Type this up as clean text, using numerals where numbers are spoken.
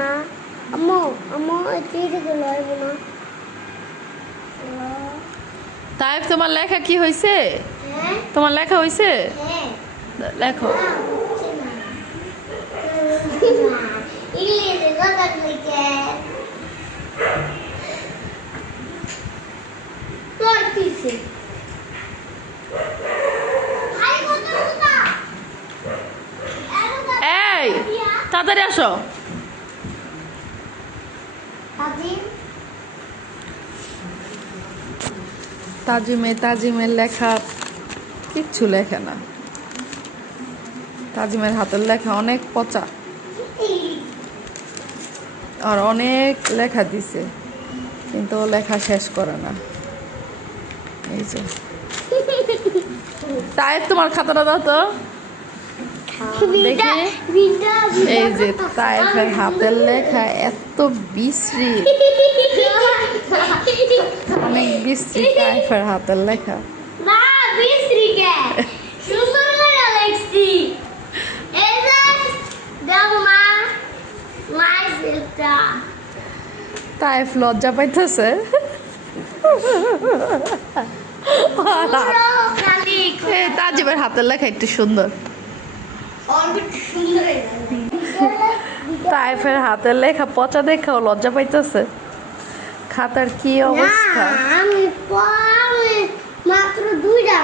না আম্মু আম্মু চিঠিগুলো আসবো না তাইফ তোমার লেখা কি হয়েছে? হ্যাঁ তোমার লেখা হয়েছে? হ্যাঁ লেখো। ইংলিশে কথা লিখে পড়তেছি এই তাড়াতাড়ি আসো। তাজিমের লেখা কিচ্ছু লেখে না। তাজিমের হাতের লেখা অনেক পচা, আর অনেক লেখা দিছে কিন্তু ও লেখা শেষ করে না। এই যে তাইফ তোমার খাতাটা দাও তো দেখি। এই যে তাইফের হাতের লেখা এত বিশ্রী, অনেক বিশ্রী তাইফের হাতের লেখা। মা বিশ্রী কে সুন্দর করে লিখছি এই যে দাও মা মাইসেলটা তাইফ লজ্জা পাইতেছে। এই তাজিমের হাতের লেখা একটু সুন্দর। তাইফের হাতের লেখা পচা দেখাও লজ্জা পাইতেছে। খাতার কি অবস্থা! আমি মাত্র 2টা